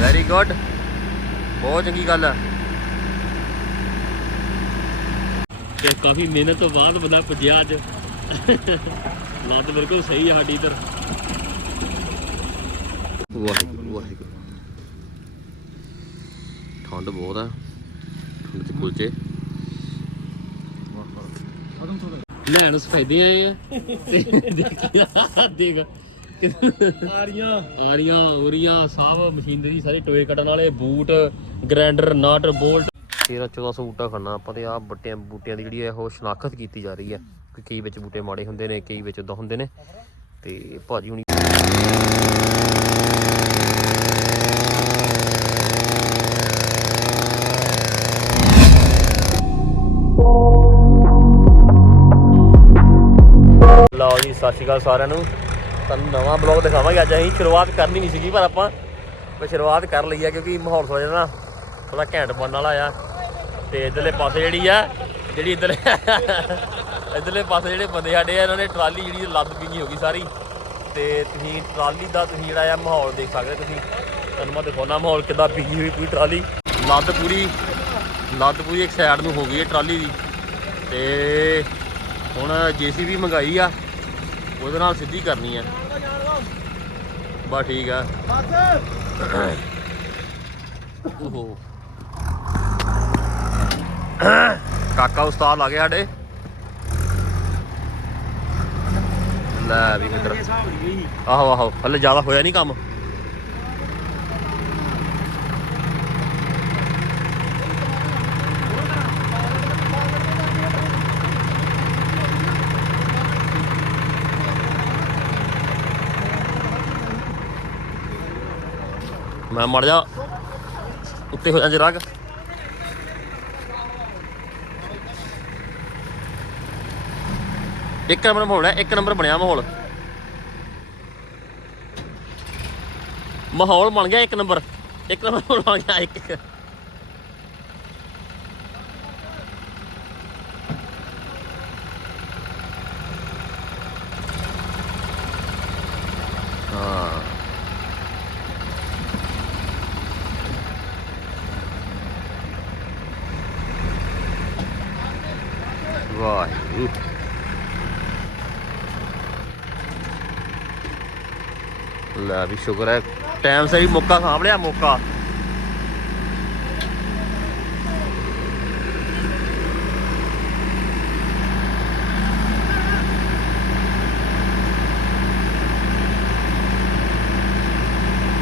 Very good ਬਹੁਤ ਚੰਗੀ ਗੱਲ ਆ। ਤੇ ਕਾਫੀ ਮਿਹਨਤ ਤੋਂ ਬਾਅਦ ਬੰਦਾ ਪੁੱਜਿਆ ਅੱਜ। ਲੱਤ ਬਿਲਕੁਲ ਸਹੀ ਆ ਸਾਡੀ ਇੱਧਰ। ਵਾਹਿਗੁਰੂ ਵਾਹਿਗੁਰੂ। ਠੰਡ ਬਹੁਤ ਆ। ਠੰਡ ਚ ਕੁਲਚੇ। ਲੈਣ ਸਫੈਦੇ ਆਏ ਆ। ਦੇਖ। ਦੇਖ ਆਰੀਆਂ, ਉਰੀਆਂ ਸਭ ਮਸ਼ੀਨਰੀ, ਸਾਰੇ ਟੋਏ ਕੱਟਣ ਵਾਲੇ, ਬੂਟ ਗ੍ਰਾਈਂਡਰ ਨਟ, ਬੋਲਟ। 13 1400 ਬੂਟਾ ਖੜਨਾ ਆਪਾਂ ਤੇ ਆ ਬੱਟਿਆਂ, ਬੂਟਿਆਂ ਦੀ ਜਿਹੜੀ ਹੈ ਉਹ ਸ਼ਨਾਖਤ ਕੀਤੀ ਜਾ ਰਹੀ ਹੈ ਕਿ ਕਈ ਵਿੱਚ ਬੂਟੇ ਮਾੜੇ ਹੁੰਦੇ ਨੇ, ਕਈ ਵਿੱਚ ਉਦਾਂ ਹੁੰਦੇ ਨੇ। ਤੇ ਭਾਜੀ ਹੁਣੀ ਲਓ ਜੀ, ਸਤਿ ਸ਼੍ਰੀ ਅਕਾਲ ਸਾਰਿਆਂ ਨੂੰ। ਤੁਹਾਨੂੰ ਨਵਾਂ ਬਲੌਗ ਦਿਖਾਵਾਂਗੇ। ਅੱਜ ਅਸੀਂ ਸ਼ੁਰੂਆਤ ਕਰਨੀ ਨਹੀਂ ਸੀਗੀ, ਪਰ ਆਪਾਂ ਪਰ ਸ਼ੁਰੂਆਤ ਕਰ ਲਈ ਆ, ਕਿਉਂਕਿ ਮਾਹੌਲ ਥੋੜਾ ਜਿਹਾ ਨਾ ਥੋੜਾ ਘੈਂਟ ਬਣਨ ਵਾਲਾ ਆ। ਤੇ ਇਧਰਲੇ ਪਾਸੇ ਜਿਹੜੀ ਆ, ਜਿਹੜੀ ਇਧਰ ਇਧਰਲੇ ਪਾਸੇ ਜਿਹੜੇ ਬੰਦੇ ਸਾਡੇ ਆ, ਇਹਨਾਂ ਨੇ ਟਰਾਲੀ ਜਿਹੜੀ ਲੱਦ ਪੀਂਗੀ ਹੋ ਗਈ ਸਾਰੀ। ਤੇ ਤੁਸੀਂ ਟਰਾਲੀ ਦਾ ਤੁਸੀਂ ਜਿਹੜਾ ਆ ਮਾਹੌਲ ਦੇਖ ਸਕਦੇ ਤੁਸੀਂ। ਤੁਹਾਨੂੰ ਮੈਂ ਦਿਖਾਉਣਾ ਮਾਹੌਲ ਕਿੱਦਾਂ ਪੀਂਗੀ ਹੋਈ ਪੂਰੀ ਟਰਾਲੀ। ਲੱਦ ਪੂਰੀ ਲੱਦ ਪੂਰੀ ਇੱਕ ਸਾਈਡ ਨੂੰ ਹੋ ਗਈ ਹੈ ਟਰਾਲੀ ਦੀ। ਤੇ ਹੁਣ ਜੀਸੀਬੀ ਮੰਗਾਈ ਆ, ਉਹਦੇ ਨਾਲ ਸਿੱਧੀ ਕਰਨੀ ਆ। ਬਸ ਠੀਕ ਆ। ਓਹੋ। ਕਾਕਾ ਉਸਤਾਦ ਆ ਗਿਆ ਸਾਡੇ। ਲੈ ਵੀ ਇੱਧਰ। ਆਹੋ ਆਹੋ। ਹਲੇ ਜ਼ਿਆਦਾ ਹੋਇਆ ਨਹੀਂ ਕੰਮ। ਮੈਂ ਮੜ ਜਾ। ਉੱਤੇ ਹੋ ਜਾ ਜਰਾ ਇੱਕ ਨੰਬਰ ਮਾਹੌਲ ਹੈ, ਇੱਕ ਨੰਬਰ ਬਣਿਆ ਮਾਹੌਲ। ਮਾਹੌਲ ਬਣ ਗਿਆ ਇੱਕ ਨੰਬਰ ਇੱਕ ਨੰਬਰ ਮਾਹੌਲ ਬਣ ਗਿਆ ਇੱਕ ਹਾਂ ਵਾਹਿਗੁਰੂ ਲੈ ਵੀ ਸ਼ੁਕਰ ਹੈ। ਟਾਈਮ ਸਹੀ ਮੌਕਾ ਸਾਂਭ ਲਿਆ ਮੌਕਾ।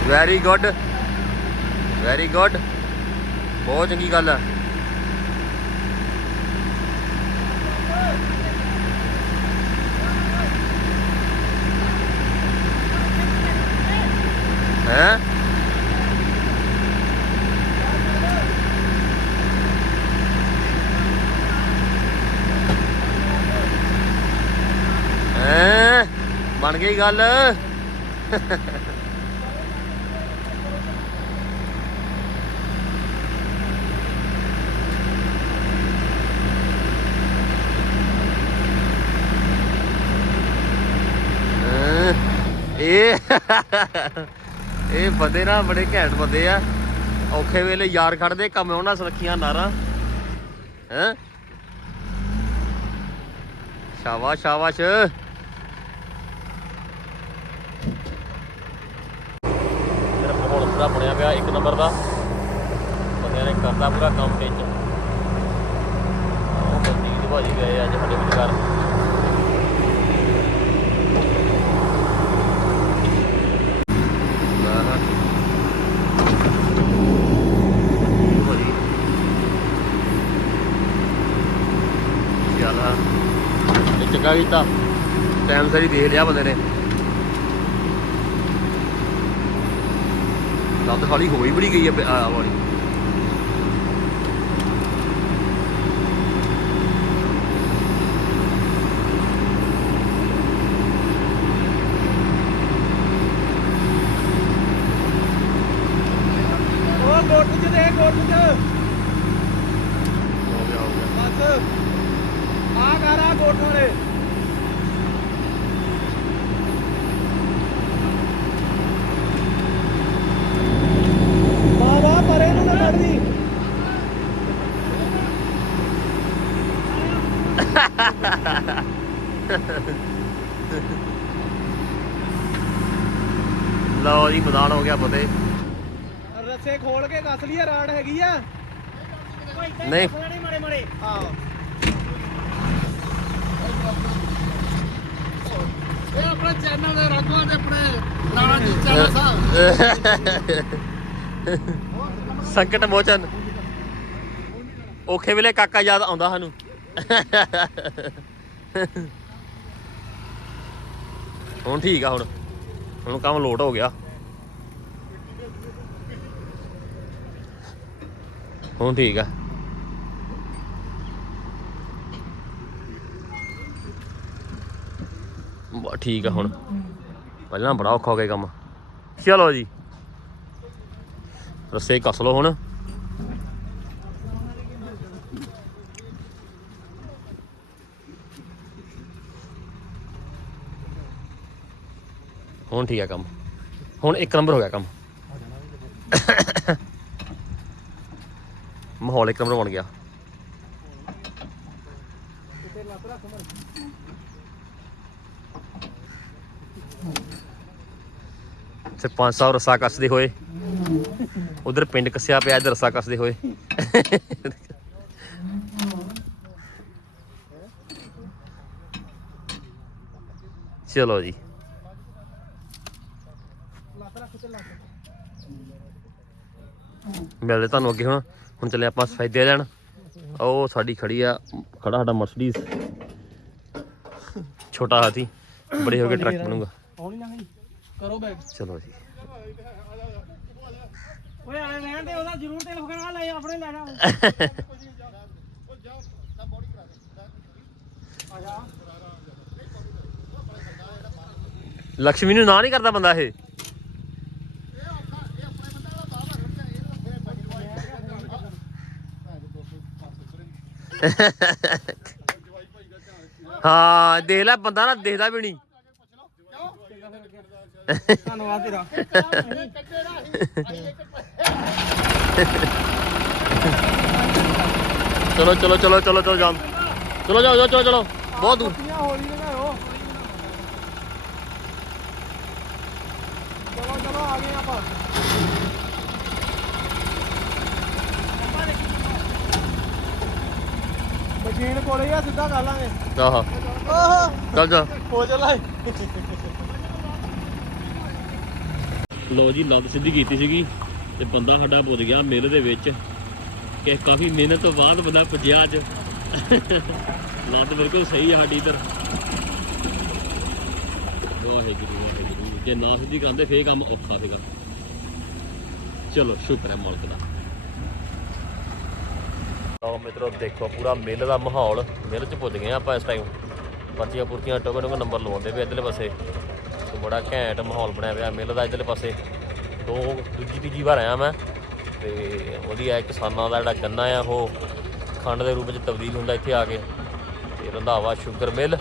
ਵੈਰੀ ਗੁੱਡ ਵੈਰੀ ਗੁੱਡ ਬਹੁਤ ਚੰਗੀ ਗੱਲ ਹੈ। ਹੈ। ਹੈ? ਬਣ ਗਈ ਗੱਲ। ਹੈਂ? ਇਹ ਬੰਦੇ ਨਾ, ਬੜੇ ਘੈਂਟ ਬੰਦੇ ਆ। ਔਖੇ ਵੇਲੇ ਯਾਰ ਖੜਦੇ, ਕੰਮ ਉਹਨਾਂ ਸੁਰੱਖੀਆਂ ਨਾਰਾਂ। ਹੈ? ਸ਼ਾਬਾਸ਼ ਸ਼ਾਬਾਸ਼। ਮੇਰਾ ਮਾਹੌਲ ਪੂਰਾ ਬਣਿਆ ਪਿਆ, ਇੱਕ ਨੰਬਰ ਦਾ। ਬੰਦਿਆਂ ਨੇ ਕਰਦਾ ਪੂਰਾ ਕੰਮ ਟਿੰਚ ਉਹ ਬੰਦੀ ਭਾਜੀ ਗਏ ਅੱਜ ਸਾਡੇ ਵਿੱਚ ਘਰ ਭਾਜੀ ਚੱਲ ਹਾਂ ਇਹ ਕੀਤਾ। ਟਾਈਮ ਸਰੀ ਦੇਖ ਲਿਆ ਬੰਦੇ ਨੇ। ਲੱਤ ਖਾਲੀ ਹੋਈ ਬੜੀ ਗਈ ਆ ਆ ਵਾਲੀ ਉਹ ਗੋਟ ਚ ਦੇ ਗੋਟ ਚ ਹੋ ਗਿਆ ਹੋ ਗਿਆ ਬਸ ਆ ਕਰ ਆ ਗੋਟ ਵਾਲੇ ਲਓ ਜੀ ਮੈਦਾਨ ਹੋ ਗਿਆ ਫਤਿਹ। ਰੱਸੇ ਖੋਲ ਕੇ ਕੱਸ ਲਈਏ ਰਾੜ ਹੈਗੀ ਆ। ਨਹੀਂ। ਮਾੜੇ ਮਾੜੇ। ਆਹੋ। ਇਹ ਆਪਣੇ ਚੈਨਲ ਦੇ ਰਗਵਾ ਦੇ ਆਪਣੇ ਰਾਣਾ ਜੀ ਚੈਨਲ ਸਾਹਿਬ ਸੰਕਟ ਮੋਚਨ। ਔਖੇ ਵੇਲੇ ਕਾਕਾ ਯਾਦ ਆਉਂਦਾ ਸਾਨੂੰ। ਹੁਣ ਠੀਕ ਆ ਹੁਣ। ਹੁਣ ਕੰਮ ਲੋਟ ਹੋ ਗਿਆ। ਹੁਣ ਠੀਕ ਆ। ਬਾ ਠੀਕ ਆ ਹੁਣ। ਪਹਿਲਾਂ ਬੜਾ ਔਖਾ ਹੋ ਗਿਆ ਕੰਮ। ਚਲੋ ਜੀ। ਰਸੇ ਕੱਸ ਲਓ ਹੁਣ। ਹੁਣ ਠੀਕ ਆ ਕੰਮ। ਹੁਣ ਇੱਕ ਨੰਬਰ ਹੋ ਗਿਆ ਕੰਮ। ਮਾਹੌਲ ਇੱਕ ਨੰਬਰ ਬਣ ਗਿਆ। ਸਰਪੰਚ ਸਾਹਿਬ ਰਸਾ ਕੱਸਦੇ ਹੋਏ। ਉਧਰ ਪਿੰਡ ਕੱਸਿਆ ਪਿਆ, ਇੱਧਰ ਰਸਾ ਕੱਸਦੇ ਹੋਏ। ਚਲੋ ਜੀ। ਮਿਲਦੇ ਤੁਹਾਨੂੰ ਅੱਗੇ ਹੁਣ। ਹੁਣ ਚੱਲੇ ਆਪਾਂ ਸਫ਼ਾਈ ਦੇ ਲੈਣ ਉਹ ਸਾਡੀ ਖੜੀ ਆ ਖੜਾ ਸਾਡਾ ਮਰਸੀਡੀਜ਼ ਛੋਟਾ ਹਾਥੀ ਬੜੇ ਹੋ ਕੇ ਟਰੱਕ ਬਣੂਗਾ। ਕਰੋ ਚਲੋ ਜੀ। ਓਏ ਆਲੇ ਰਹਿਣ ਦੇ ਉਹਦਾ ਜ਼ਰੂਰ ਤੇਲ ਫਕਣਾ ਲੈ ਆਪਣੇ ਲੈ ਜਾ ਲక్ష్ਮੀ ਨੂੰ ਨਾ ਨਹੀਂ ਕਰਦਾ ਬੰਦਾ ਇਹ। ਹਾਂ ਦੇਖ ਲੈ ਬੰਦਾ ਨਾ ਦੇਖਦਾ ਵੀ ਨਹੀਂ। ਧੰਨਵਾਦ ਤੇਰਾ। ਚਲੋ ਚਲੋ ਚਲੋ ਚਲੋ ਚਲੋ ਜਾਮ ਚਲੋ ਜਾਓ ਚਲੋ ਚਲੋ। ਬਹੁਤ ਦੂਰ। ਹੌਲੀ ਲਗਾਓ ਚਲੋ ਚਲੋ ਆ ਗਏ ਆਪਾਂ ਮਸ਼ੀਨ ਕੋਲੇ ਆ ਸਿੱਧਾ ਕਰ ਲਾਂਗੇ। ਆਹਾ। ਆਹ। ਚੱਲ ਜਾ। ਹੋ ਚੱਲਾ ਲੋ ਜੀ ਲੱਤ ਸਿੱਧੀ ਕੀਤੀ ਸੀਗੀ ਤੇ ਬੰਦਾ ਸਾਡਾ ਪੁੱਜ ਗਿਆ ਮਿਲ ਦੇ ਵਿੱਚ ਕਿ ਕਾਫੀ ਮਿਹਨਤ ਤੋਂ ਬਾਅਦ ਬੰਦਾ ਪੁੱਜਿਆ ਅੱਜ। ਲੱਤ ਬਿਲਕੁਲ ਸਹੀ ਆ ਸਾਡੀ ਇਧਰ। ਵਾਹਿਗੁਰੂ ਵਾਹਿਗੁਰੂ। ਜੇ ਨਾ ਸਿੱਧੀ ਕਰਦੇ ਫੇਰ ਕੰਮ ਔਖਾ ਸੀਗਾ। ਚਲੋ ਸ਼ੁਕਰ ਹੈ ਮਾਲਕ ਦਾ। ਲਓ ਮਿੱਤਰੋ, ਦੇਖੋ ਪੂਰਾ ਮਿਲ ਦਾ ਮਾਹੌਲ, ਮਿਲ 'ਚ ਪੁੱਜ ਗਏ ਆ ਆਪਾਂ ਇਸ ਟਾਈਮ ਪਰਚੀਆਂ ਪੁਰਚੀਆਂ ਟੋਕਨ ਟੋਕਨ ਨੰਬਰ ਲਵਾਉਂਦੇ ਪਏ ਇਧਰਲੇ ਪਾਸੇ। ਸੋ ਬੜਾ ਘੈਂਟ ਮਾਹੌਲ ਬਣਿਆ ਪਿਆ ਮਿਲ ਦਾ ਇਧਰਲੇ ਪਾਸੇ। ਦੋ, ਦੂਜੀ, ਤੀਜੀ ਵਾਰ ਆਇਆ ਮੈਂ। ਤੇ ਵਧੀਆ ਕਿਸਾਨਾਂ ਦਾ ਜਿਹੜਾ ਗੰਨਾ ਆ, ਉਹ ਖੰਡ ਦੇ ਰੂਪ ਵਿੱਚ ਤਬਦੀਲ ਹੁੰਦਾ ਇੱਥੇ ਆ ਕੇ। ਤੇ ਰੰਧਾਵਾ, ਸ਼ੂਗਰ ਮਿਲ।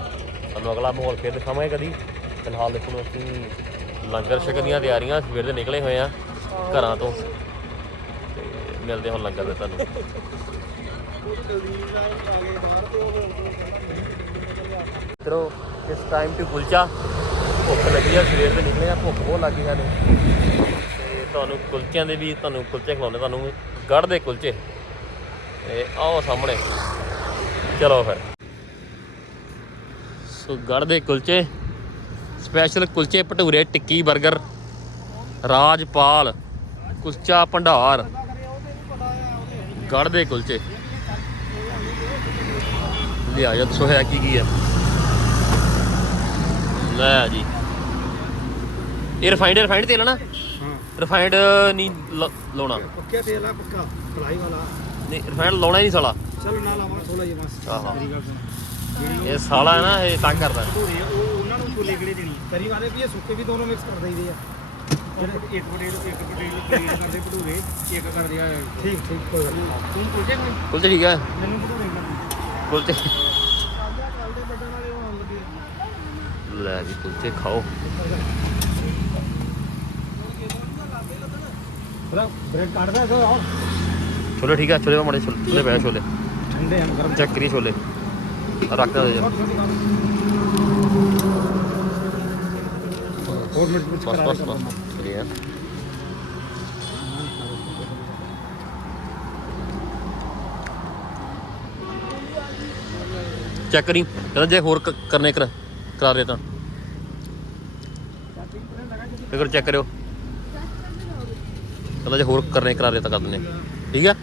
ਸਾਨੂੰ ਅਗਲਾ ਮਾਹੌਲ ਫਿਰ ਦਿਖਾਵਾਂਗੇ ਕਦੀ। ਫਿਲਹਾਲ ਦੇਖੋ ਅਸੀਂ ਲੰਗਰ ਛਕਣ ਦੀਆਂ ਤਿਆਰੀਆਂ, ਸਵੇਰ ਦੇ ਨਿਕਲੇ ਹੋਏ ਆ ਘਰਾਂ ਤੋਂ। ਤੇ ਮਿਲਦੇ ਹੁਣ ਲੰਗਰ ਦੇ ਤੁਹਾਨੂੰ। ਮਿੱਤਰੋ ਇਸ ਟਾਈਮ ਤੇ ਕੁਲਚਾ ਭੁੱਖ ਲੱਗੀ ਆ, ਸਵੇਰ ਦੇ ਨਿਕਲੇ ਆ, ਭੁੱਖ ਬਹੁਤ ਲੱਗੀ ਸਾਨੂੰ। ਤੇ ਤੁਹਾਨੂੰ ਕੁਲਚਿਆਂ ਦੇ ਵੀ, ਤੁਹਾਨੂੰ ਕੁਲਚੇ ਖਵਾਉਂਦੇ ਤੁਹਾਨੂੰ ਗੜ ਦੇ ਕੁਲਚੇ ਤੇ ਆਓ ਸਾਹਮਣੇ, ਚਲੋ ਫਿਰ। ਸੋ ਗੜ ਦੇ ਕੁਲਚੇ ਸਪੈਸ਼ਲ ਕੁਲਚੇ ਭਟੂਰੇ, ਟਿੱਕੀ 버ਗਰ ਰਾਜਪਾਲ ਕੁਲਚਾ ਭੰਡਾਰ ਗੜ ਦੇ ਕੁਲਚੇ ਲਿਆ ਯਾ ਦੱਸੋ ਹੈ ਕੀ ਕੀ ਹੈ ਲੈ ਜੀ। ਇਹ ਰਿਫਾਈਨਡ ਰਿਫਾਈਨਡ ਤੇਲ ਆ ਨਾ? ਹਾਂ। ਰਿਫਾਈਨਡ ਨਹੀਂ ਲਾਉਣਾ। ਪੱਕੇ ਤੇਲ ਆ ਪੱਕਾ ਫਲਾਈ ਵਾਲਾ। ਨਹੀਂ ਰਿਫਾਈਨਡ ਲਾਉਣਾ ਹੀ ਨਹੀਂ ਸਾਲਾ। ਚਲ ਨਾ ਲਾਵਾਂ ਥੋੜਾ ਜਿਹਾ ਬਸ। ਆਹਾ। ਮੇਰੀ ਗੱਲ ਸੁਣ। ਜਿਹੜੀ ਇਹ ਸਾਲਾ ਹੈ ਨਾ ਇਹ ਤੰਗ ਕਰਦਾ। ਆ, ਉਹ ਉਹਨਾਂ ਨੂੰ ਫੁੱਲੇ ਕਿਹੜੇ ਦੇਣੀ ਤਰੀ ਵਾਲੇ ਵੀ ਇਹ ਸੁੱਕੇ ਵੀ ਦੋਨੋਂ ਮਿਕਸ ਕਰ ਦਈਦੇ ਆ। ਜਿਹੜੇ ਇੱਕ ਪਟੇਲ ਇੱਕ ਪਟੇਲ ਕਰਦੇ ਭਟੂਰੇ ਇੱਕ ਕਰਦੇ ਆ। ਠੀਕ ਠੀਕ ਕੋਈ ਗੱਲ ਨਹੀਂ। ਤੂੰ ਪੁੱਛੇ ਕੋਈ? ਕੁਲਚੇ ਠੀਕ ਹੈ ਮੈਨੂੰ ਭਟੂਰੇ ਕਰ ਕੁਲਚੇ। ਲੈ ਜੀ ਕੁਲਚੇ ਖਾਓ। ਬਰਾ ਬ੍ਰੇਕ ਕੱਢਦਾ ਸੋ ਆਓ ਛੋਲੇ ਠੀਕ ਹੈ ਛੋਲੇ ਮਾੜੇ ਛੋਲੇ ਛੋਲੇ ਪਏ ਆ ਛੋਲੇ। ਠੰਡੇ ਹਨ ਗਰਮ। ਚੈੱਕ ਕਰੀ ਛੋਲੇ। ਰੱਖ ਦੇ ਜਾ ਹੋਰ ਵਿੱਚ ਬਸ ਕਰਾ ਬਸ ਬਸ। ਠੀਕ ਚੈੱਕ ਕਰੀ। ਕਹਿੰਦਾ ਜੇ ਹੋਰ ਕ- ਕਰਨੇ ਕਰ ਕਰਾ ਰਹੇ ਤਾਂ। ਫਿਕਰ ਚੈੱਕ ਕਰਿਓ। ਕਹਿੰਦਾ ਜੇ ਹੋਰ ਕਰਨੇ ਕਰਾ ਰਹੇ ਤਾਂ ਕਰ ਦਿੰਦੇ ਠੀਕ ਆ?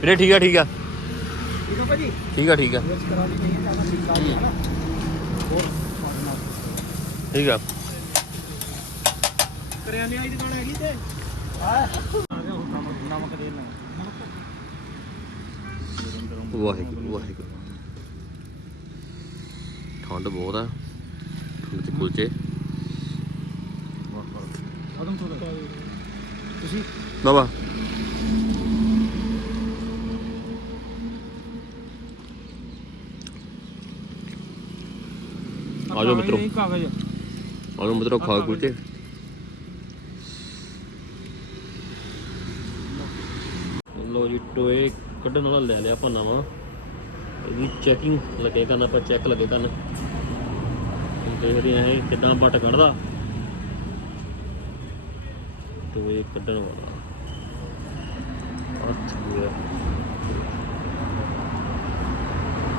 ਵੀਰੇ ਠੀਕ ਆ ਠੀਕ ਆ। ਠੀਕ ਆ ਭਾਜੀ ਠੀਕ ਆ। ਠੀਕ ਆ। ਮਿਰਚ ਕਰਾ ਦੀ ਨਹੀਂ ਹੈ ਠੀਕ ਆ ਜੀ, ਹੈ ਨਾ ਹੋਰ ਠੀਕ ਆ ਕਰਿਆਨੇ ਵਾਲੀ ਦੁਕਾਨ ਹੈਗੀ ਤੇ ਆ ਨਮਕ ਦੇ ਨਾ ਵਾਹਿਗੁਰੂ ਵਾਹਿਗੁਰੂ। ਠੰਡ ਬਹੁਤ ਆ ਠੰਡ ਚ ਕੁਲਚੇ ਆਦਮ ਤੋਂ ਤੁਸੀਂ ਬਾਬਾ ਆ ਜਾਓ ਮਿੱਤਰੋ ਨਹੀਂ ਕਾਗਜ਼ ਆ ਜਾਓ ਮਿੱਤਰੋ ਖਾ ਕੁਲਚੇ ਲੋ ਜੀ ਟੋਏ ਕੱਢਣ ਵਾਲਾ ਲੈ ਲਿਆ ਆਪਾਂ ਨਵਾਂ ਇਹਦੀ ਚੈਕਿੰਗ ਲੱਗੇ ਕਰਨ ਆਪਾਂ ਚੈੱਕ ਲੱਗੇ ਕਰਨ ਦੇਖਦੇ ਆਂ ਇਹ ਕਿੱਦਾਂ ਬੱਟ ਕੱਢਦਾ। ਟੋਏ ਕੱਢਣ ਵਾਲਾ। ਅੱਛਾ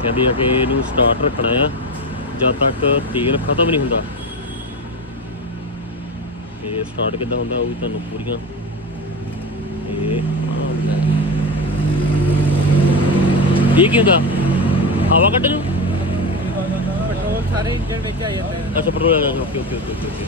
ਕਹਿੰਦੇ ਆ ਕਿ ਇਹਨੂੰ ਸਟਾਰਟ ਰੱਖਣਾ ਆ, ਜਦ ਤੱਕ ਤੇਲ ਖਤਮ ਨਹੀਂ ਹੁੰਦਾ। ਤੇ ਸਟਾਰਟ ਕਿੱਦਾਂ ਹੁੰਦਾ ਉਹ ਵੀ ਤੁਹਾਨੂੰ ਪੂਰੀਆਂ। ਤੇ ਇਹ ਕੀ ਹੁੰਦਾ? ਹਵਾ ਕੱਢਣ ਨੂੰ ਪੈਟਰੋਲ ਸਾਰੇ ਇੰਜਨ ਵਿੱਚ ਆ ਜਾਂਦੇ ਅੱਛਾ ਪੈਟਰੋਲ ਆ ਗਿਆ ਓਕੇ ਓਕੇ ਓਕੇ ਓਕੇ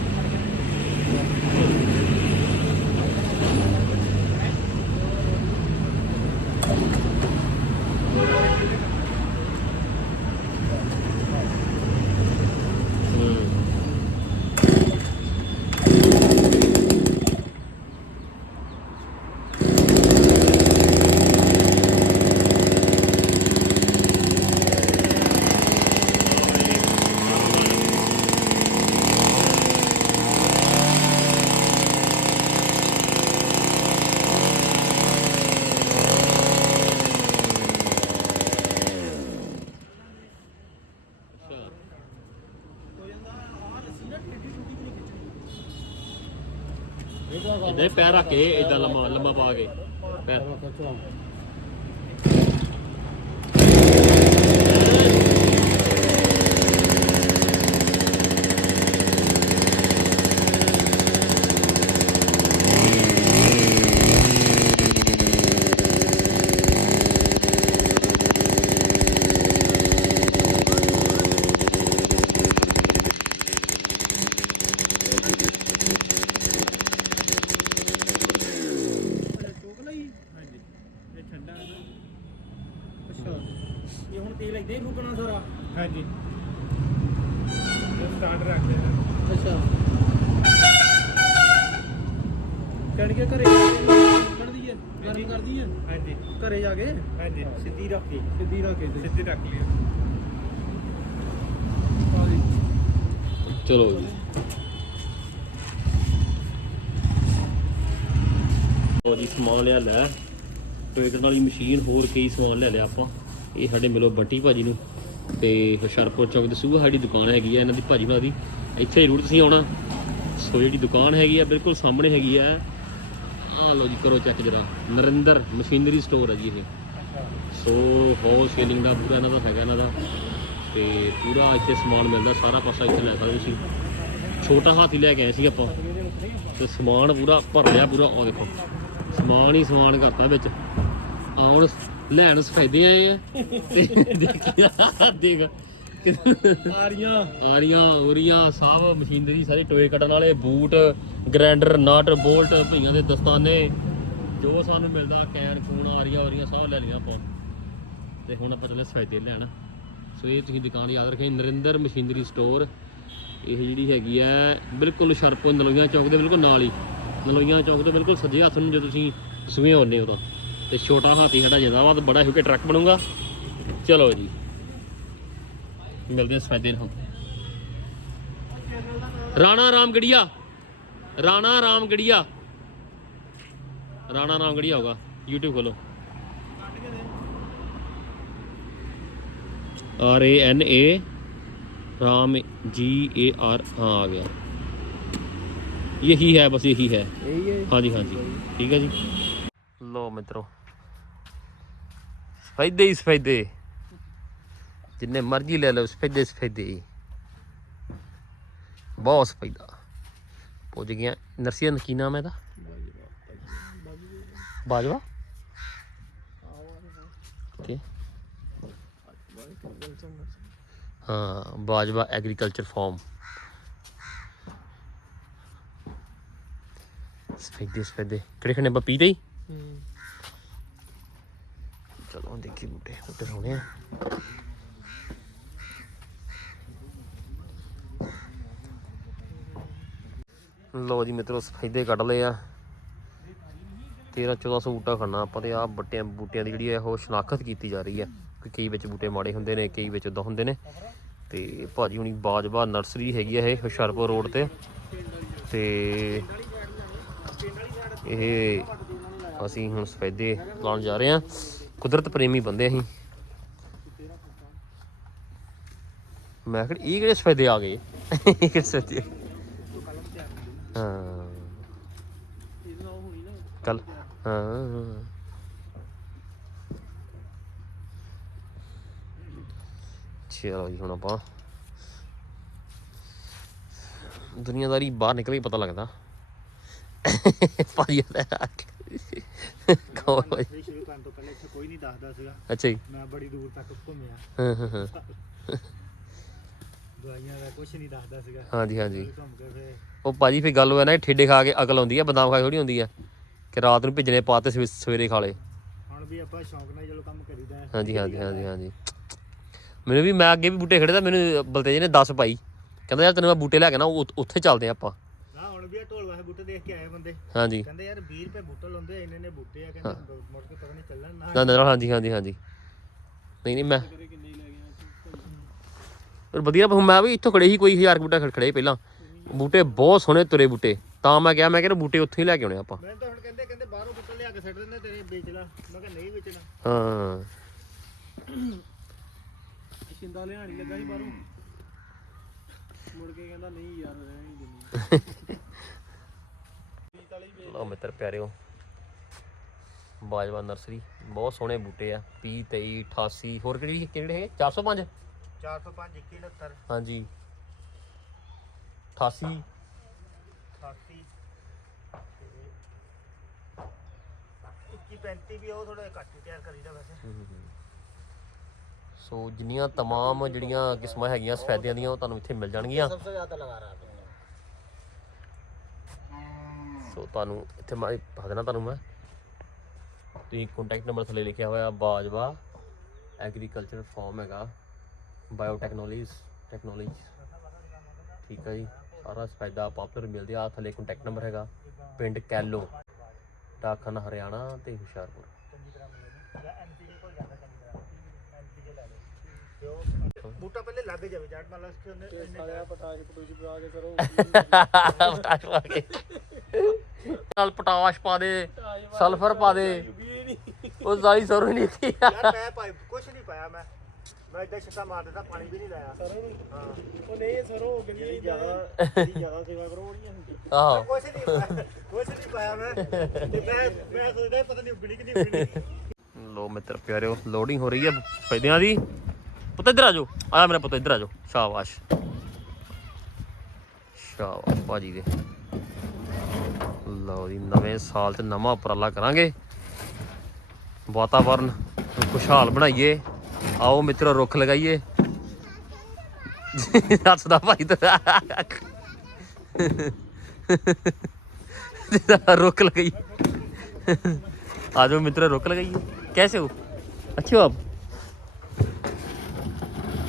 ਇਹਦੇ ਪੈਰ ਰੱਖ ਕੇ ਇਦਾਂ ਲੰਮਾ ਲੰਮਾ ਪਾ ਕੇ ਪੈਰ ਚੋਕ ਲਈ ਹਾਂਜੀ ਇਹ ਠੰਡਾ ਹੈ ਨਾ ਅੱਛਾ ਇਹ ਹੁਣ ਤੇਲ ਇਦਾਂ ਹੀ ਫੁਕਣਾ ਸਾਰਾ ਹਾਂਜੀ ਸਟਾਰਟ ਰੱਖ ਦੇਣਾ ਅੱਛਾ ਕਣ ਕੇ ਘਰੇ ਕੱਢ ਦਈਏ ਗਰਮ ਕਰ ਦਈਏ ਹਾਂਜੀ ਘਰੇ ਜਾ ਕੇ ਹਾਂਜੀ। ਸਿੱਧੀ ਰੱਖ ਕੇ ਸਿੱਧੀ ਰੱਖ ਕੇ ਸਿੱਧੀ ਰੱਖ ਲਿਓ ਚਲੋ ਜੀ। ਹੋਰ ਜੀ ਸਮਾਨ ਲਿਆ ਲੈ। ਟੋਏਟਰ ਵਾਲੀ ਮਸ਼ੀਨ ਹੋਰ ਕਈ ਸਮਾਨ ਲੈ ਲਿਆ ਆਪਾਂ। ਇਹ ਸਾਡੇ ਮਿਲੋ ਬੱਟੀ ਭਾਜੀ ਨੂੰ। ਤੇ ਹੁਸ਼ਿਆਰਪੁਰ ਚੌਕ ਦੇ ਸੂਹਾ ਸਾਡੀ ਦੁਕਾਨ ਹੈਗੀ ਆ ਇਹਨਾਂ ਦੀ ਭਾਜੀ ਭਾ ਦੀ। ਇੱਥੇ ਜ਼ਰੂਰ ਤੁਸੀਂ ਆਉਣਾ। ਸੋ ਜਿਹੜੀ ਦੁਕਾਨ ਹੈਗੀ ਆ ਬਿਲਕੁਲ ਸਾਹਮਣੇ ਹੈਗੀ ਆ। ਆ ਲਓ ਜੀ, ਕਰੋ ਚੈੱਕ ਜਰਾ। ਨਰਿੰਦਰ ਮਸ਼ੀਨਰੀ ਸਟੋਰ ਹੈ ਜੀ ਇਹ। ਸੋ ਹੋਲ ਸੇਲਿੰਗ ਦਾ ਪੂਰਾ ਇਹਨਾਂ ਦਾ ਹੈਗਾ ਇਹਨਾਂ ਦਾ। ਤੇ ਪੂਰਾ ਇੱਥੇ ਸਮਾਨ ਮਿਲਦਾ, ਸਾਰਾ ਪਾਸਾ ਇੱਥੇ ਲੈ ਸਕਦੇ ਤੁਸੀਂ ਛੋਟਾ ਹਾਥੀ ਲੈ ਕੇ ਆਏ ਸੀ ਆਪਾਂ। ਤੇ ਸਮਾਨ ਪੂਰਾ ਭਰ ਲਿਆ, ਪੂਰਾ। ਆ ਦੇਖੋ, ਸਮਾਨ ਹੀ ਸਮਾਨ ਕਰਤਾ ਵਿੱਚ। ਆਉਣ ਲੈਣ ਸਫੈਦੇ ਆਏ ਆ। ਤੇ ਦੇਖ। ਆਰੀਆਂ। ਆਰੀਆਂ, ਉਰੀਆਂ ਸਭ ਮਸ਼ੀਨਰੀ, ਸਾਰੇ ਟੋਏ ਕੱਟਣ ਵਾਲੇ, ਬੂਟ ਗ੍ਰਾਈਂਡਰ ਨਟ, ਬੋਲਟ, ਭਈਆਂ ਦੇ ਦਸਤਾਨੇ। ਜੋ ਸਾਨੂੰ ਮਿਲਦਾ, ਕੈਨ ਕੂਨ ਆਰੀਆਂ, ਉਰੀਆਂ ਸਭ ਲੈ ਲਈਆਂ ਆਪਾਂ। ਤੇ ਹੁਣ ਆਪਾਂ ਚੱਲੇ ਸਫੈਦੇ ਲੈਣ। ਸੋ ਇਹ ਤੁਸੀਂ ਦੁਕਾਨ ਯਾਦ ਰੱਖਿਓ ਨਰਿੰਦਰ ਮਸ਼ੀਨਰੀ ਸਟੋਰ। ਇਹ ਜਿਹੜੀ ਹੈਗੀ ਹੈ ਬਿਲਕੁਲ ਸ਼ਰਪੋ ਨਲੋਈਆਂ ਚੌਕ ਦੇ ਬਿਲਕੁਲ ਨਾਲ ਹੀ। ਨਲੋਈਆਂ ਚੌਕ ਦੇ ਬਿਲਕੁਲ ਸੱਜੇ ਹੱਥ ਨੂੰ ਜਦੋਂ ਤੁਸੀਂ ਸੂਏ ਆਉਂਦੇ ਹੋ ਤਾਂ। ਤੇ ਛੋਟਾ ਹਾਥੀ ਸਾਡਾ ਜਿੰਦਾਬਾਦ, ਬੜਾ ਹੋ ਕੇ ਟਰੱਕ ਬਣੂਗਾ। ਚਲੋ ਜੀ। ਮਿਲਦੇ ਸਫੈਦੇ ਨੂੰ ਰਾਣਾ ਰਾਮਗੜੀਆ ਰਾਣਾ ਰਾਮਗੜੀਆ। ਰਾਣਾ ਰਾਮਗੜੀਆ ਹੋਗਾ YouTube ਖੋਲੋ। R A N A Ram ji A R ਹਾਂ ਆ ਗਿਆ। ਯਹੀ ਹੈ ਬਸ ਇਹੀ ਹੈ। ਹਾਂਜੀ ਹਾਂਜੀ। ਠੀਕ ਹੈ ਜੀ। ਲੋ ਮਿੱਤਰੋ। ਸਫੈਦੇ ਹੀ ਸਫੈਦੇ ਜਿੰਨੇ ਮਰਜ਼ੀ ਲੈ ਲਓ ਸਫੈਦੇ ਸਫੈਦੇ। ਬਹੁਤ ਸਫੈਦਾ। ਪੁੱਜ ਗਿਆ। ਨਰਸੀਅਨ ਕੀ ਨਾਮ ਹੈ ਇਹਦਾ? ਬਾਜਵਾ। ਓਕੇ। ਹਾਂ ਬਾਜਵਾ ਐਗਰੀਕਲਚਰ ਫਾਰਮ। ਸਫੈਦੇ ਸਫੈਦੇ। ਕਿਹੜੇ ਖਣੇ ਪਪੀਤੇ ਹੀ। ਚਲੋ ਦੇਖੀ ਬੂਟੇ ਬੂਟੇ ਸੋਹਣੇ ਆ। ਲੋ ਜੀ ਮਿੱਤਰੋ, ਸਫੈਦੇ ਕੱਢ ਲਏ ਆ। 13 1400 ਬੂਟਾ ਖੜਨਾ ਆਪਾਂ ਤੇ ਆ ਬੱਟਿਆਂ, ਬੂਟਿਆਂ ਦੀ ਜਿਹੜੀ ਹੈ ਉਹ ਸ਼ਨਾਖਤ ਕੀਤੀ ਜਾ ਰਹੀ ਹੈ ਕਿ ਕਈ ਵਿੱਚ ਬੂਟੇ ਮਾੜੇ ਹੁੰਦੇ ਨੇ, ਕਈ ਵਿੱਚ ਉਦਾਂ ਹੁੰਦੇ ਨੇ। ਤੇ ਭਾਜੀ ਹੁਣੀ ਬਾਜਵਾ ਨਰਸਰੀ ਹੈਗੀ ਆ ਇਹ, ਹੁਸ਼ਿਆਰਪੁਰ ਰੋਡ ਤੇ। ਤੇ ਇਹ ਅਸੀਂ ਹੁਣ ਸਫੈਦੇ ਲਾਉਣ ਜਾ ਰਹੇ ਹਾਂ ਕੁਦਰਤ ਪ੍ਰੇਮੀ ਬੰਦੇ ਅਸੀਂ। ਮੈਂ ਕਿਹਾ, ਇਹ ਕਿਹੜੇ ਸਫੈਦੇ ਆ ਗਏ? ਇਹ ਕਿਹੜੇ ਸਫੈਦੇ ਹਾਂ। ਕੱਲ ਹਾਂ ਚਲੋ ਜੀ ਹੁਣ ਆਪਾਂ ਦੁਨੀਆਦਾਰੀ ਬਾਹਰ ਨਿਕਲ ਕੇ ਪਤਾ ਲੱਗਦਾ। ਭਾਜੀ ਕੌਣ ਸ਼ੁਰੂ ਕਰਨ ਤੋਂ ਪਹਿਲਾਂ ਇੱਥੇ ਕੋਈ ਨਹੀਂ ਦੱਸਦਾ ਸੀਗਾ। ਅੱਛਾ ਜੀ। ਮੈਂ ਬੜੀ ਦੂਰ ਤੱਕ ਘੁੰਮਿਆ। ਹਾਂ ਹਾਂ ਹਾਂ। ਦਵਾਈਆਂ ਦਾ ਕੁਝ ਨਹੀਂ ਦੱਸਦਾ ਸੀਗਾ। ਹਾਂਜੀ ਹਾਂਜੀ। ਘੁੰਮ ਕੇ ਫੇ ਉਹ ਭਾਜੀ ਫੇ ਗੱਲ ਹੋਇਆ ਨਾ ਇਹ ਠੇਡੇ ਖਾ ਕੇ ਅਕਲ ਆਉਂਦੀ ਆ ਬਦਾਮ ਖਾ ਕੇ ਥੋੜੀ ਹੁੰਦੀ ਆ ਕਿ ਰਾਤ ਨੂੰ ਭਿੱਜਣੇ ਪਾਤੇ ਸਵੇ- ਸਵੇਰੇ ਖਾ ਲਏ ਹੁਣ ਵੀ ਆਪਾਂ ਸ਼ੌਂਕ ਨਾਲ ਚਲੋ ਕੰਮ ਕਰੀਦਾ। ਹੈ ਹਾਂਜੀ ਹਾਂਜੀ ਹਾਂਜੀ ਹਾਂਜੀ। ਮੈਨੂੰ ਵੀ ਮੈਂ ਅੱਗੇ ਵੀ ਬੂਟੇ ਖੜੇ ਤਾਂ ਮੈਨੂੰ ਬਲਤੇਜ ਨੇ 10 ਪਾਈ। ਕਹਿੰਦਾ ਯਾਰ ਤੈਨੂੰ ਮੈਂ ਬੂਟੇ ਲੈ ਕੇ ਨਾ ਉ- ਉੱਥੇ ਚੱਲਦੇ ਆਪਾਂ। ਨਾ ਹੁਣ ਵੀ ਇਹ ਢੋਲ ਵਾਲੇ ਬੂਟੇ ਦੇਖ ਕੇ ਆਏ ਬੰਦੇ। ਹਾਂਜੀ। ਕਹਿੰਦੇ ਯਾਰ 20 ਰੁਪਏ ਬੂਟਾ ਲਾਉਂਦੇ ਆ, ਇੰਨੇ ਨੇ ਬੂਟੇ ਆ ਕਹਿੰਦੇ ਮੁੜ ਕੇ ਪਤਾ ਨਹੀਂ ਚੱਲਣ ਨਾ ਨਾ ਨਾ ਹਾਂਜੀ ਹਾਂਜੀ ਹਾਂਜੀ। ਨਹੀਂ ਨਹੀਂ ਮੈਂ ਪਰ ਵਧੀਆ ਹੁਣ ਮੈਂ ਵੀ ਇੱਥੋਂ ਖੜੇ ਸੀ ਕੋਈ 1000 ਬੂਟਾ ਖੜੇ ਪਹਿਲਾਂ। ਬੂਟੇ ਬਹੁਤ ਸੋਹਣੇ ਤੁਰੇ ਬੂਟੇ। ਤਾਂ ਮੈਂ ਕਿਹਾ ਮੈਂ ਕਿਹਾ ਬੂਟੇ ਉੱਥੇ ਹੀ ਲੈ ਕੇ ਆਉਣੇ ਆਪਾਂ। ਮੈਂ ਤਾਂ ਹੁਣ ਕਹਿੰਦੇ ਕਹਿੰਦੇ ਬਾਹਰੋਂ ਬੂਟਾ ਲਿਆ ਕੇ ਛੱਡ ਦਿੰਦੇ ਤੇਰੇ ਵੇਚ ਲਾ ਮੈਂ ਕਿਹਾ ਨਹੀਂ ਵੇਚਣਾ। ਹਾਂ। ਸ਼ਿੰਦਾ ਲਿਆਣੀ ਲੱਗਾ ਸੀ ਬਾਹਰੋਂ। ਮੁੜ ਕੇ ਕਹਿੰਦਾ ਨਹੀਂ ਯਾਰ ਰਹਿਣ ਦਿੰਦੀ। ਲਓ ਮਿੱਤਰ ਪਿਆਰਿਓ ਬਾਜਵਾ ਨਰਸਰੀ ਬਹੁਤ ਸੋਹਣੇ ਬੂਟੇ ਆ। 20 23 88 ਹੋਰ ਕਿਹੜੀ ਕਿਹੜੇ ਹੈਗੇ? 405 405 2169 ਹਾਂਜੀ 88 88 2135 ਵੀ ਉਹ ਥੋੜਾ ਘੱਟ ਹੀ ਤਿਆਰ ਕਰੀਦਾ ਵੈਸੇ ਸੋ ਜਿੰਨੀਆਂ तमाम ਜਿਹੜੀਆਂ ਕਿਸਮਾਂ ਹੈਗੀਆਂ ਸਫੈਦਿਆਂ ਦੀਆਂ ਉਹ ਤੁਹਾਨੂੰ ਇੱਥੇ ਮਿਲ ਜਾਣਗੀਆਂ ਸਭ ਤੋਂ ਜ਼ਿਆਦਾ ਲਗਾ ਰਹਾ ਸੋ ਤੁਹਾਨੂੰ ਇੱਥੇ ਮੈਂ ਦੱਸ ਦੇਣਾ ਤੁਹਾਨੂੰ ਮੈਂ ਤੁਸੀਂ ਕੰਟੈਕਟ ਨੰਬਰ ਥੱਲੇ ਲਿਖਿਆ ਹੋਇਆ ਬਾਜਵਾ ਐਗਰੀਕਲਚਰ ਫਾਰਮ ਹੈਗਾ ਬਾਇਓਟੈਕਨੋਲੋਜੀਸ ਟੈਕਨੋਲੋਜੀ ਠੀਕ ਹੈ ਜੀ ਸਾਰਾ ਸਫੈਦਾ ਪਾਪੂਲਰ ਮਿਲਦੇ ਆ। ਥੱਲੇ ਕੰਟੈਕਟ ਨੰਬਰ ਹੈਗਾ ਪਿੰਡ ਕੈਲੋ ਡਾਕਖਾਨਾ ਹਰਿਆਣਾ ਤੇ ਹੁਸ਼ਿਆਰਪੁਰ। ਬੂਟਾ ਪਹਿਲੇ ਲੱਗ ਜਾਵੇ ਜੱਟ ਮੰਨ ਲਾ ਕਿ ਉਹਨੇ ਸਾਲਿਆ ਪਟਾਸ਼ ਪਟੂਸ਼ ਪਾ ਕੇ ਕਰੋ। ਪਟਾਸ਼ ਪਾ ਕੇ। ਨਾਲ ਪਟਾਸ਼ ਪਾ ਦੇ ਸਲਫਰ ਪਾ ਦੇ। ਉਹ ਸਾਰੀ ਸਰੋਂ ਨਹੀਂ ਸੀ ਯਾਰ ਮੈਂ ਭਾਈ ਕੁਛ ਨਹੀਂ ਪਾਇਆ ਮੈਂ। ਮੈਂ ਇਦਾਂ ਛੱਟਾ ਮਾਰ ਦਿੱਤਾ ਪਾਣੀ ਵੀ ਨਹੀਂ ਲਾਇਆ। ਸਰੋਂ ਹਾਂ। ਉਹ ਨਹੀਂ ਸਰੋਂ ਹੋ ਗਈ ਜਿਹੜੀ ਜ਼ਿਆਦਾ ਜਿਹੜੀ ਜ਼ਿਆਦਾ ਸੇਵਾ ਕਰੋ ਉਹਨੀਆਂ ਆਹੋ। ਕੁਛ ਨਹੀਂ ਪਾਇਆ ਕੁਛ ਨਹੀਂ ਪਾਇਆ ਮੈਂ। ਤੇ ਮੈਂ ਮੈਂ ਸੋਚਦਾ ਪਤਾ ਨਹੀਂ ਉਗਣੀ ਕਿ ਨਹੀਂ ਉਗਣੀ। ਲੋ ਮਿੱਤਰ ਪਿਆਰਿਓ ਲੋਡਿੰਗ ਹੋ ਰਹੀ ਹੈ ਫਾਇਦਿਆਂ ਦੀ। ਪੁੱਤ ਇੱਧਰ ਆ ਜਾਓ। ਆਇਆ ਮੇਰਾ ਪੁੱਤ ਇੱਧਰ ਆ ਜਾਓ। ਸ਼ਾਬਾਸ਼। ਸ਼ਾਬਾਸ਼ ਭਾਜੀ ਦੇ। ਲਓ ਜੀ ਨਵੇਂ ਸਾਲ 'ਚ ਨਵਾਂ ਉਪਰਾਲਾ ਕਰਾਂਗੇ। ਵਾਤਾਵਰਨ ਖੁਸ਼ਹਾਲ ਬਣਾਈਏ। ਆਓ ਮਿੱਤਰੋ, ਰੁੱਖ ਲਗਾਈਏ। ਹੱਸਦਾ ਭਾਈ ਤੇਰਾ ਰੁੱਖ। ਲਗਾਈ ਆ ਜਾਓ ਮਿੱਤਰੋ, ਰੁੱਖ ਲਗਾਈਏ। ਕੈਸੇ ਹੋ? ਅੱਛੇ ਹੋ ਆਪ?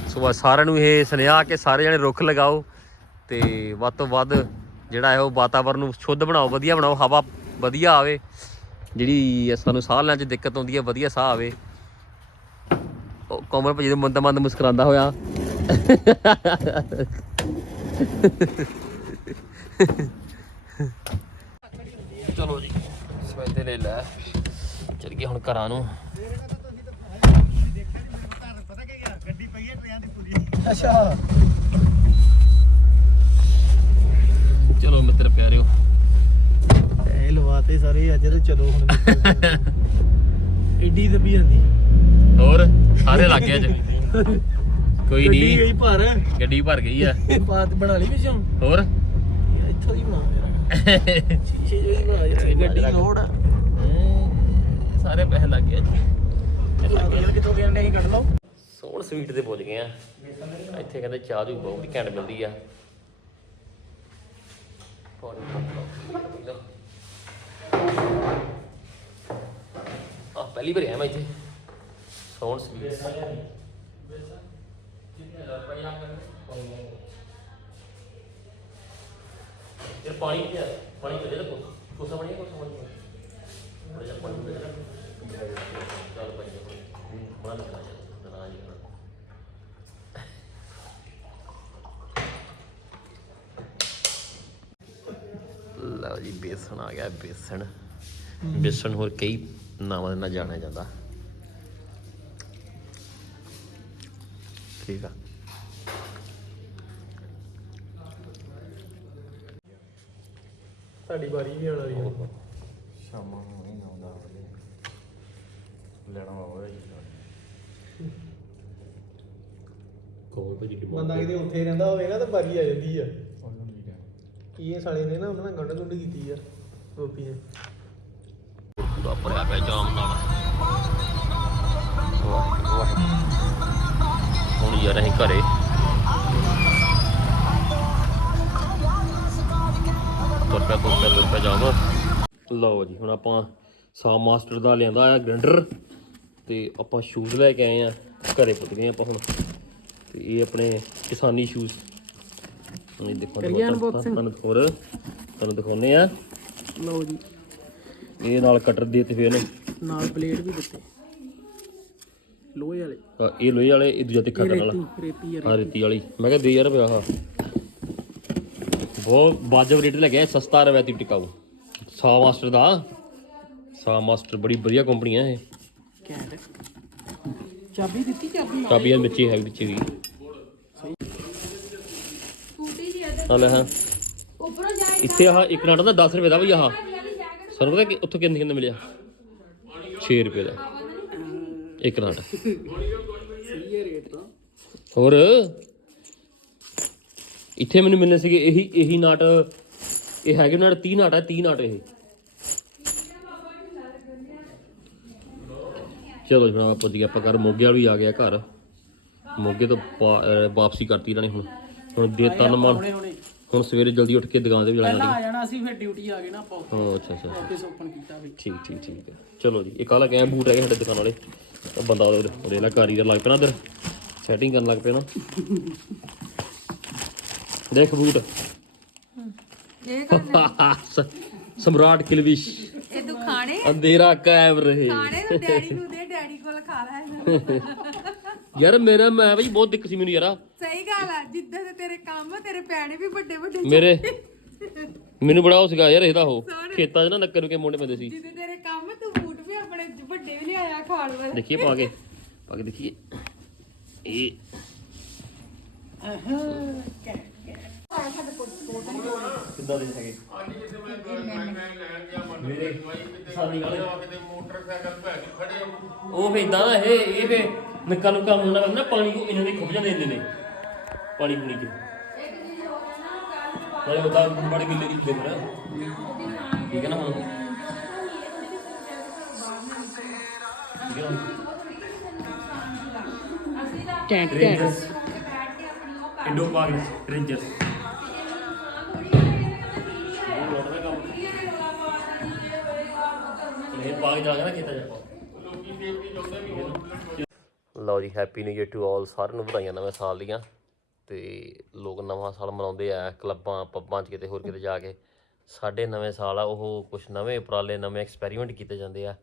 ਸੋ ਸਾਰਿਆਂ ਨੂੰ ਇਹ ਸੁਨੇਹਾ ਕਿ ਸਾਰੇ ਜਣੇ ਰੁੱਖ ਲਗਾਓ ਤੇ ਵੱਧ ਤੋਂ ਵੱਧ ਜਿਹੜਾ ਹੈ ਉਹ ਵਾਤਾਵਰਨ ਨੂੰ ਸ਼ੁੱਧ ਬਣਾਓ, ਵਧੀਆ ਬਣਾਓ, ਹਵਾ ਵਧੀਆ ਆਵੇ। ਜਿਹੜੀ ਸਾਨੂੰ ਸਾਹ ਲੈਣ 'ਚ ਦਿੱਕਤ ਆਉਂਦੀ ਹੈ, ਵਧੀਆ ਸਾਹ ਆਵੇ। ਕੋਮਲ ਭਾਜੀ ਦੇ ਮੰਦ ਮੰਦ ਮੁਸਕਰਾਉਂਦਾ ਹੋਇਆ। ਚਲੋ ਜੀ ਸਵੇਤੇ ਲੈ ਲੈ ਚੱਲ ਗਏ ਹੁਣ ਘਰਾਂ ਨੂੰ। ਗੱਡੀ ਪਈ ਹੈ ਦੀ ਪੂਰੀ ਅੱਛਾ। ਚਲੋ ਮਿੱਤਰ ਪਿਆਰਿਓ। ਇਹ ਲਵਾਤੇ ਸਾਰੇ ਅੱਜ ਤੇ ਚਲੋ ਹੁਣ ਏਡੀ ਦੱਬੀ ਜਾਂਦੀ। ਹੋਰ? ਸਾਰੇ ਲੱਗ ਗਏ ਅੱਜ ਕੋਈ ਗੱਡੀ ਨਹੀਂ। ਗਈ ਭਰ। ਗੱਡੀ ਭਰ ਗਈ ਆ। ਬਾਤ ਬਣਾ ਲਈ ਵਿੱਚੋਂ। ਹੋਰ? ਇੱਥੋਂ ਦੀ ਬਣਾ ਯਾਰ ਸ਼ੀਸ਼ੇ ਜਿਹੀ ਬਣਾ ਯਾਰ ਗੱਡੀ ਲੋੜ ਆ। ਸਾਰੇ ਪੈਸੇ ਲੱਗ ਗਏ ਤੇਲ ਕਿੱਥੋਂ ਦੇਣ ਦੇ ਕੱਢ ਲਓ? ਸੋਹਣ ਸਵੀਟ ਤੇ ਪਹੁੰਚ ਗਏ ਆ। ਇੱਥੇ ਕਹਿੰਦੇ ਚਾਹ ਦੀ ਬਹੁਤ ਘੈਂਟ ਮਿਲਦੀ ਆ। ਆ ਪਹਿਲੀ ਵਾਰ ਆਇਆ ਮੈਂ ਇੱਥੇ। ਸੋਹਣ ਸਵੀਟ ਇਹ ਪਾਣੀ ਕੀ ਹੈ ਪਾਣੀ ਕਿਹਦੇ ਦਾ ਕੋਸਾ ਪਾਣੀ ਹੈ ਕੋਸਾ ਹੈ ਥੋੜਾ ਜਿਹਾ ਪਾਣੀ ਦੇ ਦੇ ਚੱਲ ਬੜਾ ਲੱਗਾ ਜੀ ਹੁਣ। ਲਓ ਜੀ ਬੇਸਣ ਆ ਗਿਆ ਬੇਸਣ। ਬੇਸਣ ਹੋਰ ਕਈ ਨਾਵਾਂ ਦੇ ਨਾਲ ਜਾਣਿਆ ਜਾਂਦਾ। ਠੀਕ ਆ ਤੁਹਾਡੀ ਵਾਰੀ ਵੀ ਆਉਣ ਵਾਲੀ ਹੈ ਸ਼ਾਮਾਂ ਨੂੰ ਨਹੀਂ ਆਉਂਦਾ ਉਹਦੇ ਲੈਣਾ ਹੋਵੇ ਜੀ। ਕੋਲ ਭਾਜੀ ਦੀ ਬੰਦਾ ਕਿਤੇ ਉੱਥੇ ਰਹਿੰਦਾ ਹੋਵੇਗਾ ਤਾਂ ਵਾਰੀ ਆ ਜਾਂਦੀ ਆ। ਉਹਨੂੰ ਕੀ ਇਹ ਸਾਲੇ ਨੇ ਨਾ ਉਹਨਾਂ ਨਾਲ ਗੰਢ ਗੁੰਡ ਕੀਤੀ ਆ ਗੋਪੀ ਨੇ। ਪੂਰਾ ਭਰਿਆ ਪਿਆ ਜਾਮ ਨਾਲ। ਵਾਹ ਵਾਹ ਹੁਣ ਯਾਰ ਅਸੀਂ ਘਰੇ ਤੁਰ ਪਿਆ ਤੁਰ ਪਿਆ ਤੁਰ ਪਿਆ ਲਓ ਜੀ ਹੁਣ ਆਪਾਂ ਸਾ ਮਾਸਟਰ ਦਾ ਲਿਆਂਦਾ ਆ ਗ੍ਰੈਂਡਰ ਤੇ ਆਪਾਂ ਸ਼ੂਜ਼ ਲੈ ਕੇ ਆਏ ਆ। ਘਰੇ ਪੁੱਜ ਗਏ ਆਪਾਂ ਹੁਣ। ਤੇ ਇਹ ਆਪਣੇ ਕਿਸਾਨੀ ਸ਼ੂਜ਼ ਇਹ ਦੇਖੋ? ਤੁਹਾਨੂੰ ਹੋਰ ਤੁਹਾਨੂੰ ਦਿਖਾਉਨੇ ਆ। ਲਓ ਜੀ। ਇਹ ਨਾਲ ਕਟਰ ਦੇ ਤੇ ਫਿਰ ਨਾਲ ਪਲੇਟ ਵੀ ਦਿੱਤੇ। ਲੋਹੇ ਵਾਲੇ। ਇਹ ਲੋਹੇ ਵਾਲੇ ਇਹ ਦੂਜਾ ਤਿੱਖਾ ਕਰਨ ਵਾਲਾ। ਰੇਤੀ ਰੇਤੀ ਯਾਰ ਹਾਂ ਰੇਤੀ ਵਾਲੀ। ਮੈਂ ਕਿਹਾ ਦੇ ਯਾਰ ਪਿਆ ਆਹ ਬਹੁਤ ਵਾਜਬ ਰੇਟ ਲੱਗਿਆ ਸਸਤਾ ਰਵੈਤੀ ਟਿਕਾਊ। ਸਾ ਮਾਸਟਰ ਦਾ। ਸਾ ਮਾਸਟਰ ਬੜੀ ਵਧੀਆ ਕੰਪਨੀ ਹੈ ਇਹ। ਕੈਂਟ। ਚਾਬੀ ਦਿੱਤੀ ਚਾਬੀ ਚਾਬੀ ਆ ਵਿੱਚ ਹੀ ਹੈ ਵਿੱਚ ਹੀ। ਸਕੂਟੀ ਜੀ ਹਾਂ ਉੱਪਰੋਂ ਜਾ ਇੱਥੇ ਆਹ ਇੱਕ ਨਾਟਾ ਦਾ 10 ਰੁਪਏ ਦਾ ਵੀ ਆਹ। ਸਾਨੂੰ ਪਤਾ ਕਿ ਉੱਥੋਂ ਕਿੰਨੇ ਕਿੰਨੇ ਮਿਲਿਆ? 6 ਰੁਪਏ ਦਾ। ਇੱਕ ਨਾਟ ਸਹੀ ਹੈ ਰੇਟ ਤਾਂ ਹੋਰ? ਇੱਥੇ ਮੈਨੂੰ ਮਿਲਨੇ ਸੀਗੇ ਇਹੀ ਇਹੀ ਨਾਟ ਇਹ ਹੈਗੇ ਨਾਟ 30 ਨਾਟ ਹੈ 30 ਨਾਟ ਇਹ। ਚਲੋ ਜਨਾਬ ਪੁੱਜ ਗਿਆ ਆਪਾਂ ਘਰ ਮੋਗੇ ਵਾਲ ਵੀ ਆ ਗਿਆ ਘਰ। ਮੋਗੇ ਤੋਂ ਵਾਪਸੀ ਕਰਤੀ ਇਹਨਾਂ ਨੇ ਹੁਣ। ਹੁਣ ਦੇ ਤਨ ਮਨ ਹੁਣੇ ਸਵੇਰੇ ਜਲਦੀ ਉੱਠ ਕੇ ਦੁਕਾਨ ਤੇ ਵੀ ਜਾਣਾ ਆ ਜਾਣਾ ਸੀ ਫਿਰ ਡਿਊਟੀ ਆ ਗਏ ਨਾ ਆਪਾਂ। ਹਾਂ ਅੱਛਾ ਅੱਛਾ ਆਫਿਸ ਓਪਨ ਕੀਤਾ ਵੀ। ਠੀਕ ਠੀਕ ਠੀਕ ਚਲੋ ਜੀ ਇਹ ਕੱਲ ਗਏ ਬੂਟ ਹੈਗੇ ਸਾਡੇ ਦੁਕਾਨ ਵਾਲੇ। ਉਹ ਬੰਦਾ ਉਹਦੇ ਉਹਦੇ ਨਾਲ ਕਾਰੀਗਰ ਲੱਗ ਪਿਆ ਨਾ ਉਧਰ ਸੈਟਿੰਗ ਕਰਨ ਲੱਗ ਪਿਆ ਨਾ ਦੇਖ ਬੂਟ। ਇਹ ਕਰਨਾ ਸ- ਸਮਰਾਟ ਕਿਲਵਿਸ਼। ਇਹ ਤੂੰ ਖਾਣੇ ਅੰਧੇਰਾ ਕਾਇਮ ਰਹੇ। ਖਾਣੇ ਨੂੰ ਡੈਡੀ ਨੂੰ ਦੇ ਡੈਡੀ ਕੋਲ ਖਾ ਲੈ। ਇਹਨੂੰ। ਯਾਰ ਮੇਰਾ ਮੈਂ ਬਈ ਬਹੁਤ ਦਿੱਕਤ ਸੀ ਮੈਨੂੰ ਯਾਰ। ਸਹੀ ਗੱਲ ਆ ਜਿੱਦਾਂ ਦੇ ਤੇਰੇ ਕੰਮ ਤੇਰੇ ਪੈਣੇ ਵੀ ਵੱਡੇ ਵੱਡੇ ਮੇਰੇ ਮੈਨੂੰ ਬੜਾ ਉਹ ਸੀਗਾ ਯਾਰ ਇਹਦਾ ਉਹ ਖੇਤਾਂ 'ਚ ਨਾ ਨੱਕੇ ਨੂੰ ਕੇ ਮੁੰਡੇ ਪੈਂਦੇ ਸੀ। ਜਿੱਦੇ ਤੇਰੇ ਕੰਮ ਆ, ਤੂੰ ਬੂਟ ਵੀ ਆਪਣੇ ਵੱਡੇ ਖਾਣ ਵਾਲੇ। ਦੇਖੀਏ ਪਾ ਕੇ। ਪਾ ਕੇ ਦੇਖੀਏ। ਇਹ ਕਿੱਦਾਂ ਦੇ ਹੈਗੇ? ਮੇਰੇ ਸਾਡੀ ਗੱਲ ਉਹ ਫੇ ਇਦਾਂ ਇਹ ਇਹ ਫੇ ਨਿੱਕਾ ਨੁੱਕਾ ਮੁੰਡਾ ਨਾ ਪਾਣੀ ਕੋ ਇਹਨਾਂ ਦੇ ਖੁੱਭ ਜਾਂਦੇ ਨੇ। ਪਾਣੀ ਪੂਣੀ ਚ। ਨਾਲੇ ਉਹਦਾ ਬੜੇ ਗਿੱਲੇ ਗਿੱਲੇ ਫਿਰ ਠੀਕ ਹੈ ਨਾ ਹੁਣ? ਰੇਂਜਰਸ ਇਹ ਪਾਕ ਜਾ ਕੇ ਨਾ ਕੀਤਾ ਜਾ ਲਓ ਜੀ happy new year to all ਸਾਰਿਆਂ ਨੂੰ ਵਧਾਈਆਂ ਨਵੇਂ ਸਾਲ ਦੀਆਂ। ਤੇ ਲੋਕ ਨਵਾਂ ਸਾਲ ਮਨਾਉਂਦੇ ਆ ਕਲੱਬਾਂ ਪੱਬਾਂ 'ਚ ਕਿਤੇ ਹੋਰ ਕਿਤੇ ਜਾ ਕੇ। ਸਾਡੇ ਨਵੇਂ ਸਾਲ ਆ ਉਹ ਕੁਝ ਨਵੇਂ ਉਪਰਾਲੇ ਨਵੇਂ ਐਕਸਪੈਰੀਮੈਂਟ ਕੀਤੇ ਜਾਂਦੇ ਆ।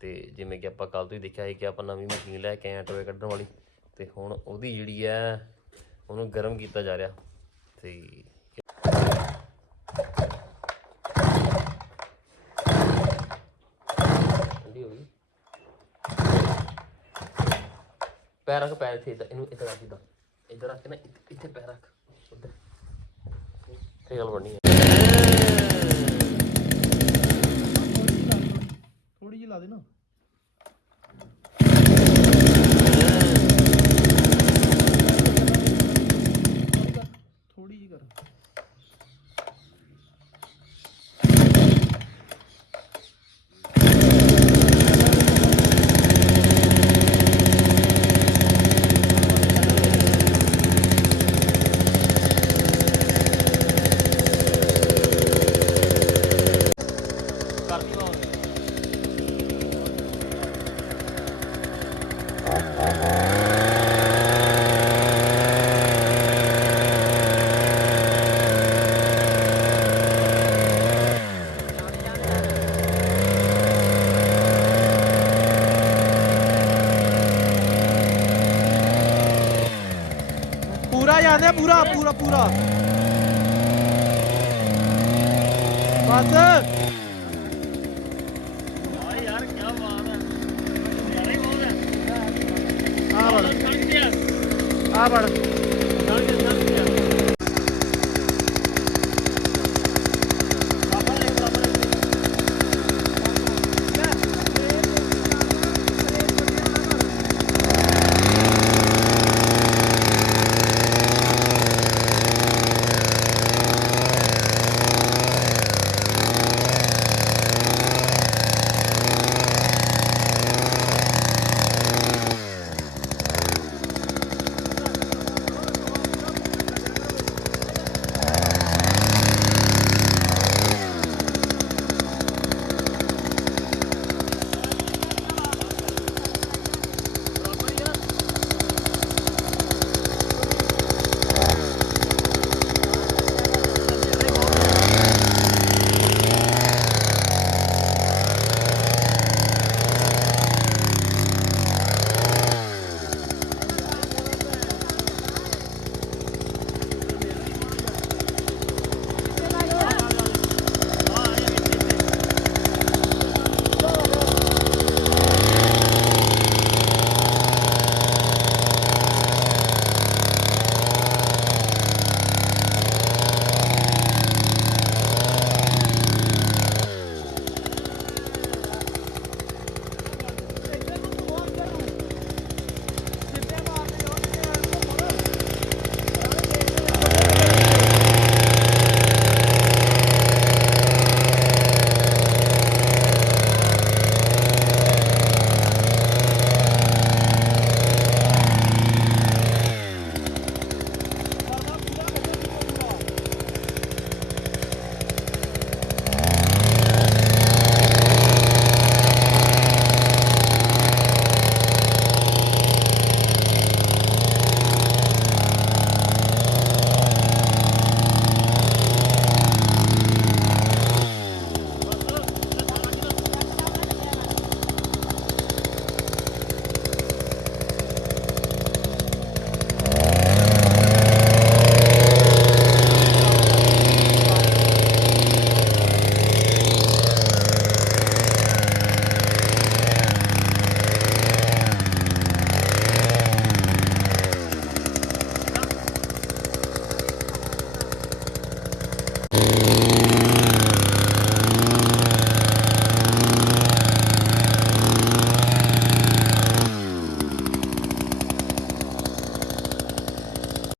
ਤੇ ਜਿਵੇਂ ਕਿ ਆਪਾਂ ਕੱਲ ਤੋਂ ਹੀ ਦੇਖਿਆ ਸੀ ਕਿ ਆਪਾਂ ਨਵੀਂ ਮਸ਼ੀਨ ਲੈ ਕੇ ਆਏ ਟੋਏ ਕੱਢਣ ਵਾਲੀ ਤੇ ਹੁਣ ਉਹਦੀ ਜਿਹੜੀ ਹੈ, ਉਹਨੂੰ ਗਰਮ ਕੀਤਾ ਜਾ ਰਿਹਾ ਤੇ ਠੰਡੀ ਹੋ ਪੈਰ ਰੱਖ, ਪੈਰ ਇੱਥੇ ਇਹਨੂੰ ਇੱਥੇ ਰੱਖ ਇੱਧਰ। ਰੱਖ ਕੇ ਨਾ, ਇੱਥੇ ਪੈਰ ਰੱਖ। ਇੱਧਰ। ਇਹ ਗੱਲ ਬਣਨੀ ਹੈ। ਥੋੜੀ ਜਿਹੀ ਲਾ ਦੇ ਨਾ। ਥੋੜੀ ਜਿਹੀ ਕਰ। ਧਿਆਨ ਦੇ ਪੂਰਾ ਪੂਰਾ ਪੂਰਾ। ਬਸ।